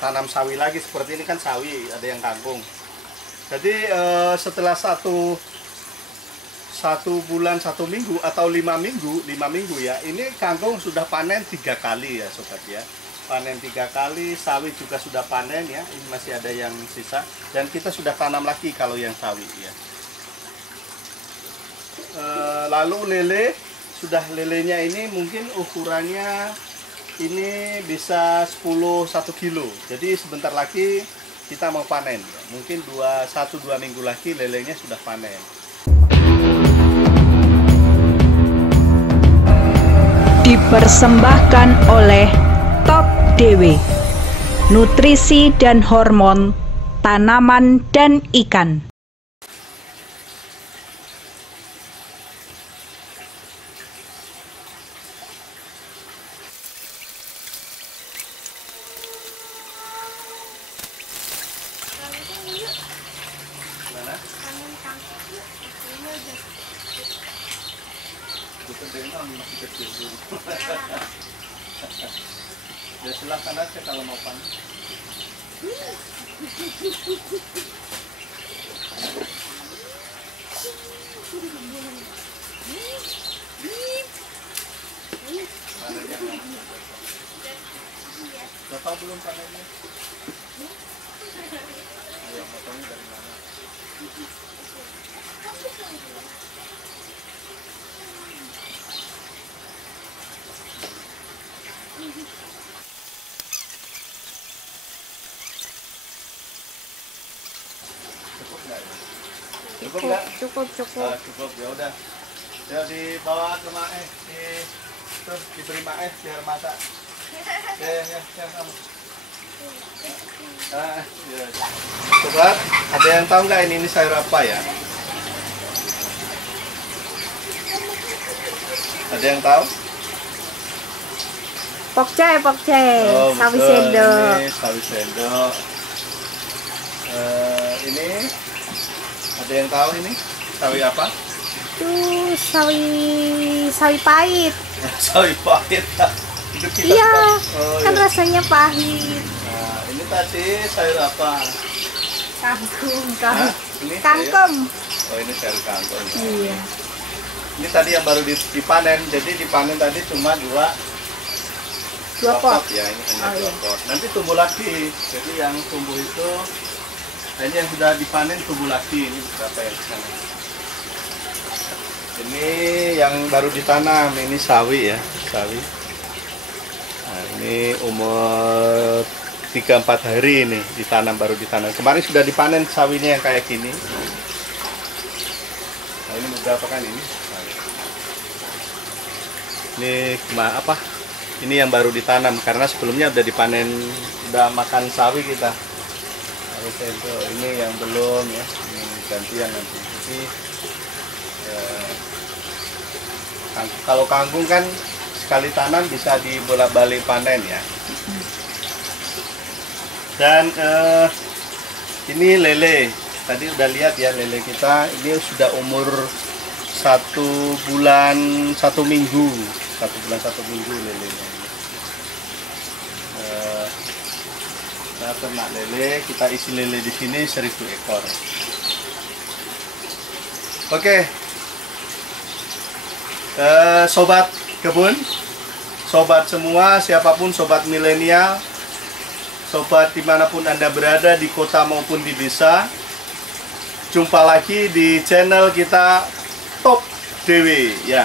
tanam sawi lagi. Seperti ini kan sawi, ada yang kangkung. Jadi setelah satu bulan 1 minggu atau 5 minggu ya, ini kangkung sudah panen 3 kali ya sobat ya. Panen 3 kali, sawi juga sudah panen ya. Ini masih ada yang sisa dan kita sudah tanam lagi kalau yang sawi ya. Lalu lelenya ini mungkin ukurannya ini bisa 1 kilo. Jadi sebentar lagi kita mau panen. Mungkin 1-2 minggu lagi lelenya sudah panen. Dipersembahkan oleh Top DW, nutrisi dan hormon tanaman dan ikan. Ya silahkan aja kalau mau panen. Udah tahu belum panennya? Ayo, potongnya dari mana? Cukup nggak? Cukup. Cukup ya udah. Ya dibawa ke Mae, terus diberi Mae biar masak. Ya kamu. Ya. Sobat, ada yang tahu nggak ini sayur apa ya? Ada yang tahu? Pokcai, Oh, sawi betul. sendok. Ini sawi sendok. Ini ada yang tahu ini sawi apa? Itu sawi pahit. Sawi pahit. Itu kita Iya, kan iya. rasanya pahit. Nah, ini tadi sayur apa? Kangkung, Hah? Ini kangkung. sayur? Oh, ini sayur kangkung. Iya. Ini tadi yang baru dipanen. Jadi dipanen tadi cuma dua pot ya, ini hanya 2 pot. Nanti tumbuh lagi. Jadi yang tumbuh itu ini yang sudah dipanen tumbuh lagi. Ini berapa yang di sana? Ini yang baru ditanam. Ini sawi ya, sawi. Nah, ini umur 3-4 hari ini ditanam, baru ditanam. Kemarin sudah dipanen sawinya yang kayak gini. Nah, ini berapa kan ini? Ini apa? Ini yang baru ditanam karena sebelumnya udah dipanen, udah makan sawi kita. Ini yang belum ya, ini gantian nanti. Jadi kalau kangkung kan sekali tanam bisa dibolak-balik panen ya. Dan ini lele. Tadi udah lihat ya lele kita. Ini sudah umur 1 bulan 1 minggu. 1 bulan 1 minggu lelenya. Nah, ternak lele, kita isi lele di sini 1000 ekor. Oke. Sobat kebun, sobat semua, siapapun, sobat milenial, sobat dimanapun Anda berada, di kota maupun di desa, jumpa lagi di channel kita Top DW ya.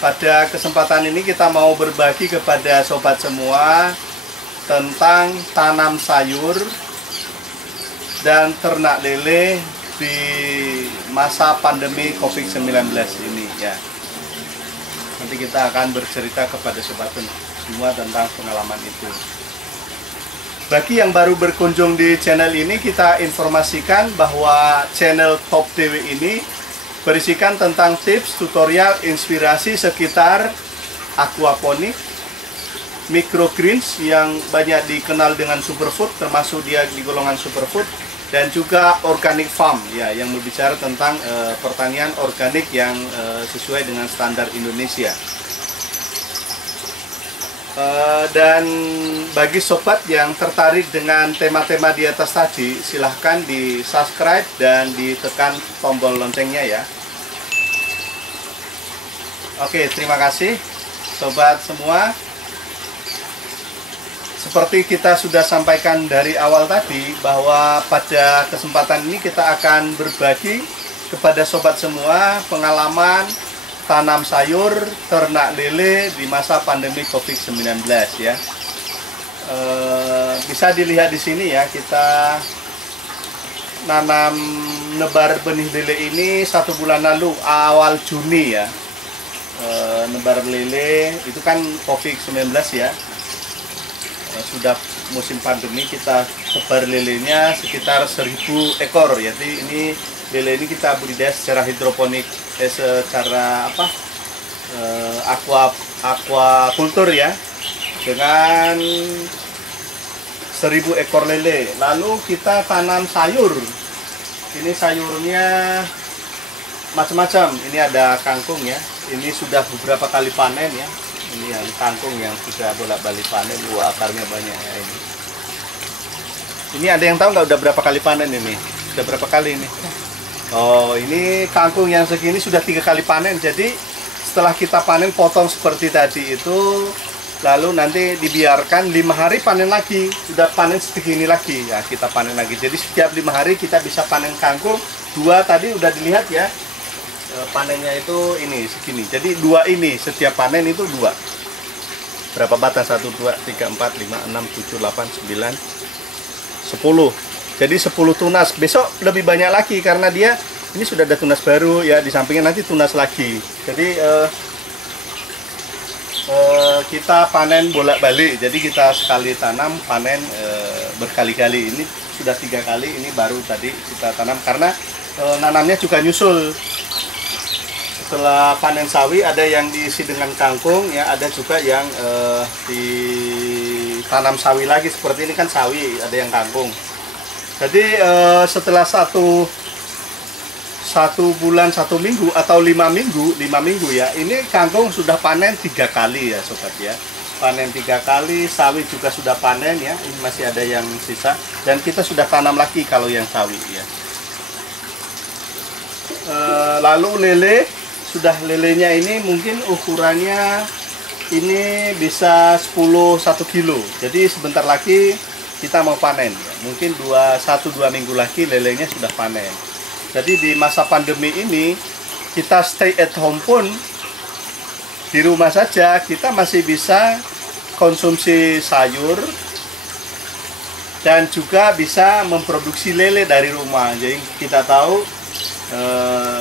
Pada kesempatan ini kita mau berbagi kepada sobat semua tentang tanam sayur dan ternak lele di masa pandemi COVID-19 ini ya. Nanti kita akan bercerita kepada sobat semua tentang pengalaman itu. Bagi yang baru berkunjung di channel ini, kita informasikan bahwa channel Top DW ini berisikan tentang tips, tutorial, inspirasi sekitar aquaponik, microgreens yang banyak dikenal dengan superfood, termasuk dia di golongan superfood, dan juga organic farm ya, yang berbicara tentang pertanian organik yang sesuai dengan standar Indonesia. Dan bagi sobat yang tertarik dengan tema-tema di atas tadi, silahkan di subscribe dan ditekan tombol loncengnya ya. Oke, terima kasih sobat semua. Seperti kita sudah sampaikan dari awal tadi, bahwa pada kesempatan ini kita akan berbagi kepada sobat semua pengalaman tanam sayur, ternak lele di masa pandemi COVID-19 ya. Bisa dilihat di sini ya, kita nanam nebar benih lele ini 1 bulan lalu, awal Juni ya. Nebar lele itu kan COVID-19 ya. Sudah musim pandemi, kita tebar lelenya sekitar 1000 ekor ya. Jadi ini lele ini kita budidaya secara hidroponik, secara aquacultur ya, dengan 1000 ekor lele. Lalu kita tanam sayur. Ini sayurnya macam-macam. Ini ada kangkung ya. Ini sudah beberapa kali panen ya. Ini yang kangkung yang sudah bolak-balik panen. Wah, akarnya banyak ya ini. Ini ada yang tahu nggak udah berapa kali panen ini? Sudah berapa kali ini? Oh, ini kangkung yang segini sudah 3 kali panen. Jadi setelah kita panen potong seperti tadi itu, lalu nanti dibiarkan 5 hari panen lagi. Sudah panen segini lagi ya, kita panen lagi. Jadi setiap 5 hari kita bisa panen kangkung. 2 tadi udah dilihat ya, panennya itu ini segini. Jadi 2 ini setiap panen itu 2. Berapa batang? 1, 2, 3, 4, 5, 6, 7, 8, 9, 10. Jadi 10 tunas. Besok lebih banyak lagi karena dia ini sudah ada tunas baru ya, di sampingnya nanti tunas lagi. Jadi kita panen bolak-balik. Jadi kita sekali tanam panen berkali-kali. Ini sudah 3 kali, ini baru tadi kita tanam karena nanamnya juga nyusul. Setelah panen sawi ada yang diisi dengan kangkung ya, ada juga yang ditanam sawi lagi. Seperti ini kan sawi, ada yang kangkung. Jadi setelah satu bulan 1 minggu atau 5 minggu ya, ini kangkung sudah panen 3 kali ya sobat ya. Panen 3 kali, sawi juga sudah panen ya. Ini masih ada yang sisa dan kita sudah tanam lagi kalau yang sawi ya. Lalu lelenya ini mungkin ukurannya ini bisa 1 kilo. Jadi sebentar lagi kita mau panen ya. Mungkin 1-2 minggu lagi lelenya sudah panen. Jadi di masa pandemi ini kita stay at home pun di rumah saja kita masih bisa konsumsi sayur dan juga bisa memproduksi lele dari rumah. Jadi kita tahu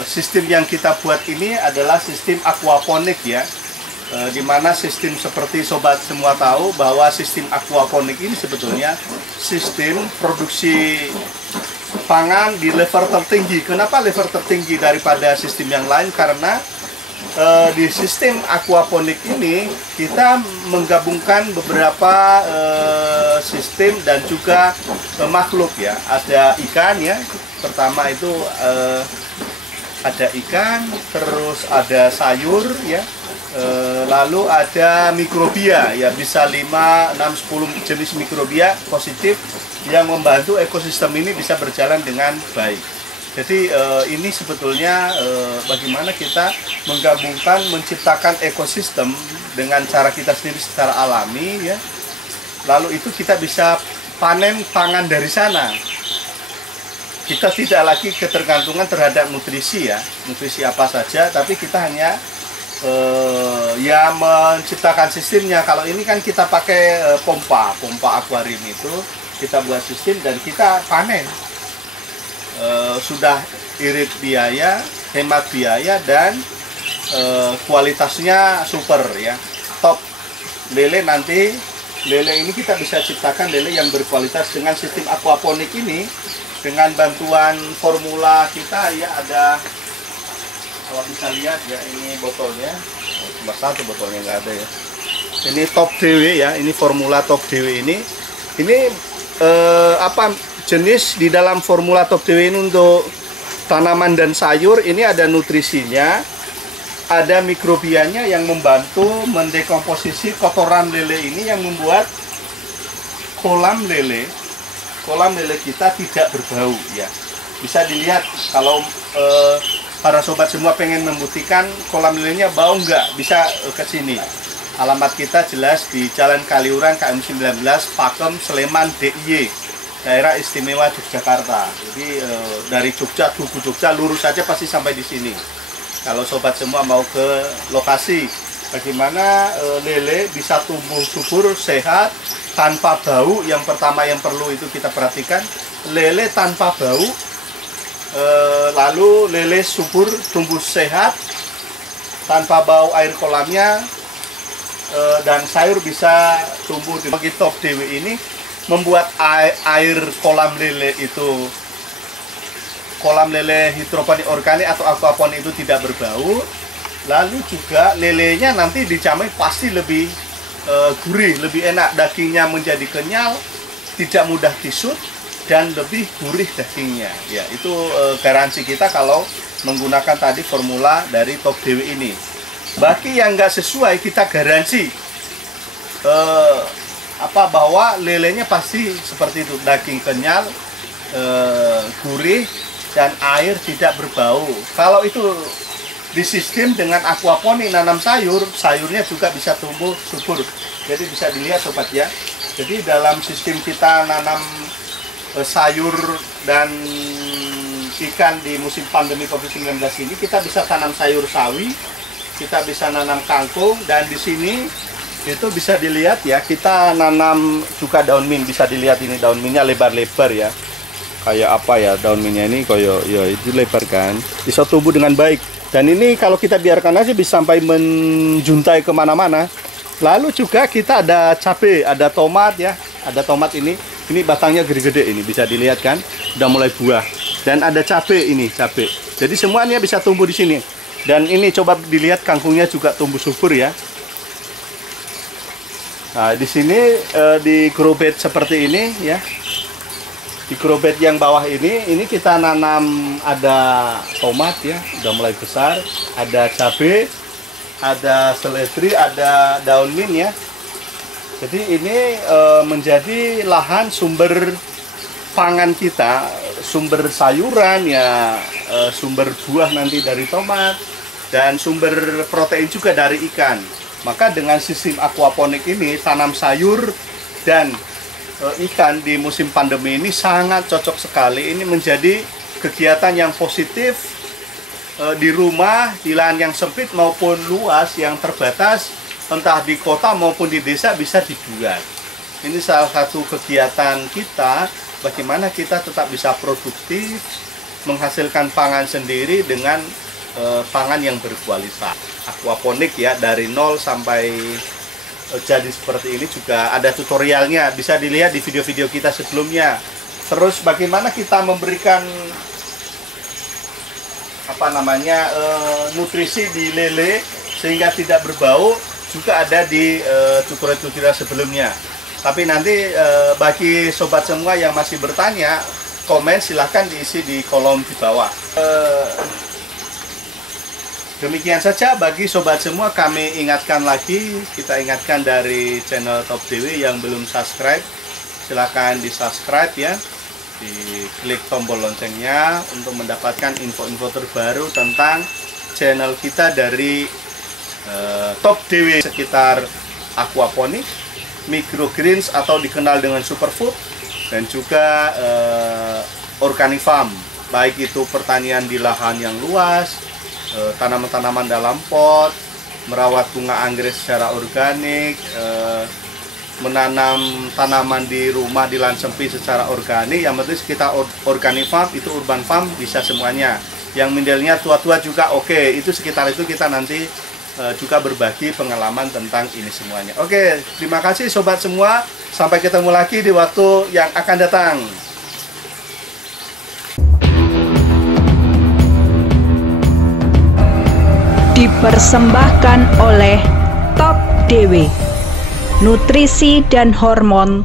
sistem yang kita buat ini adalah sistem aquaponik ya, di mana sistem seperti sobat semua tahu bahwa sistem aquaponik ini sebetulnya sistem produksi pangan di level tertinggi. Kenapa level tertinggi daripada sistem yang lain? Karena di sistem aquaponik ini kita menggabungkan beberapa sistem dan juga makhluk ya. Ada ikan ya, pertama itu ada ikan, terus ada sayur ya, lalu ada mikrobia ya, bisa 5, 6, 10 jenis mikrobia positif yang membantu ekosistem ini bisa berjalan dengan baik. Jadi ini sebetulnya bagaimana kita menggabungkan, menciptakan ekosistem dengan cara kita sendiri secara alami ya. Lalu itu kita bisa panen pangan dari sana. Kita tidak lagi ketergantungan terhadap nutrisi ya, nutrisi apa saja, tapi kita hanya ya menciptakan sistemnya. Kalau ini kan kita pakai pompa akuarium itu, kita buat sistem dan kita panen. Sudah irit biaya, hemat biaya, dan kualitasnya super ya, top. Lele ini kita bisa ciptakan lele yang berkualitas dengan sistem aquaponik ini, dengan bantuan formula kita ya. Ada, kalau bisa lihat ya, ini botolnya cuma 1 botolnya, nggak ada ya. Ini top DW ya, ini formula top DW ini jenis di dalam formula top DW ini untuk tanaman dan sayur. Ini ada nutrisinya, ada mikrobianya yang membantu mendekomposisi kotoran lele ini, yang membuat kolam lele kita tidak berbau ya. Bisa dilihat kalau para sobat semua pengen membuktikan kolam lelenya bau nggak, bisa ke sini. Alamat kita jelas di Jalan Kaliurang KM 19 Pakem Sleman DIY, daerah istimewa Yogyakarta. Jadi dari Jogja, Tugu Jogja lurus saja pasti sampai di sini. Kalau sobat semua mau ke lokasi bagaimana lele bisa tumbuh subur, sehat, tanpa bau. Yang pertama yang perlu itu kita perhatikan, lele tanpa bau, lalu lele subur, tumbuh sehat, tanpa bau air kolamnya, dan sayur bisa tumbuh. Bagi Top Dewi ini membuat air kolam lele itu, kolam lele hidroponik organik atau aquaponik itu tidak berbau. Lalu juga lelenya nanti dicamai pasti lebih gurih, lebih enak, dagingnya menjadi kenyal, tidak mudah kisut, dan lebih gurih dagingnya. Ya, itu garansi kita kalau menggunakan tadi formula dari Top Dewi ini. Bagi yang nggak sesuai, kita garansi bahwa lelenya pasti seperti itu, daging kenyal, gurih, dan air tidak berbau. Kalau itu di sistem dengan aquaponik nanam sayur, sayurnya juga bisa tumbuh subur. Jadi bisa dilihat sobat ya. Jadi dalam sistem kita nanam sayur dan ikan di musim pandemi COVID-19 ini, kita bisa tanam sayur sawi, kita bisa nanam kangkung, dan di sini itu bisa dilihat ya, kita nanam juga daun mint. Bisa dilihat ini daun mintnya lebar-lebar ya. Kayak apa ya daun mintnya ini, kayak ya itu lebar kan, bisa tumbuh dengan baik. Dan ini kalau kita biarkan aja bisa sampai menjuntai kemana-mana. Lalu juga kita ada cabai, ada tomat ya, ada tomat ini batangnya gede-gede, ini bisa dilihat kan, udah mulai buah. Dan ada cabai ini, cabai. Jadi semuanya bisa tumbuh di sini. Dan ini coba dilihat kangkungnya juga tumbuh subur ya. Nah di sini di grow bed seperti ini ya. Di grow bed yang bawah ini kita nanam, ada tomat ya, udah mulai besar, ada cabai, ada seledri, ada daun mint ya. Jadi ini menjadi lahan sumber pangan kita, sumber sayuran ya, sumber buah nanti dari tomat, dan sumber protein juga dari ikan. Maka dengan sistem aquaponik ini, tanam sayur dan ikan di musim pandemi ini sangat cocok sekali. Ini menjadi kegiatan yang positif di rumah, di lahan yang sempit maupun luas yang terbatas, entah di kota maupun di desa bisa dibuat. Ini salah satu kegiatan kita, bagaimana kita tetap bisa produktif, menghasilkan pangan sendiri dengan pangan yang berkualitas. Aquaponik ya, dari nol sampai jadi seperti ini juga ada tutorialnya, bisa dilihat di video-video kita sebelumnya. Terus bagaimana kita memberikan nutrisi di lele sehingga tidak berbau juga ada di tutorial sebelumnya. Tapi nanti bagi sobat semua yang masih bertanya, komen silahkan diisi di kolom di bawah. Demikian saja bagi sobat semua, kami ingatkan lagi, kita ingatkan dari channel Top Dewi yang belum subscribe, silahkan di subscribe ya, di klik tombol loncengnya untuk mendapatkan info-info terbaru tentang channel kita dari Top Dewi sekitar aquaponik, microgreens atau dikenal dengan superfood, dan juga organic farm, baik itu pertanian di lahan yang luas, tanaman-tanaman dalam pot, merawat bunga anggrek secara organik, menanam tanaman di rumah di lahan sempit secara organik. Yang penting kita organic farm, itu urban farm, bisa semuanya. Yang modelnya tua-tua juga oke. Itu sekitar itu kita nanti juga berbagi pengalaman tentang ini semuanya. Oke, terima kasih sobat semua. Sampai ketemu lagi di waktu yang akan datang. Dipersembahkan oleh Top Dewi, nutrisi dan hormon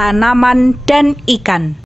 tanaman dan ikan.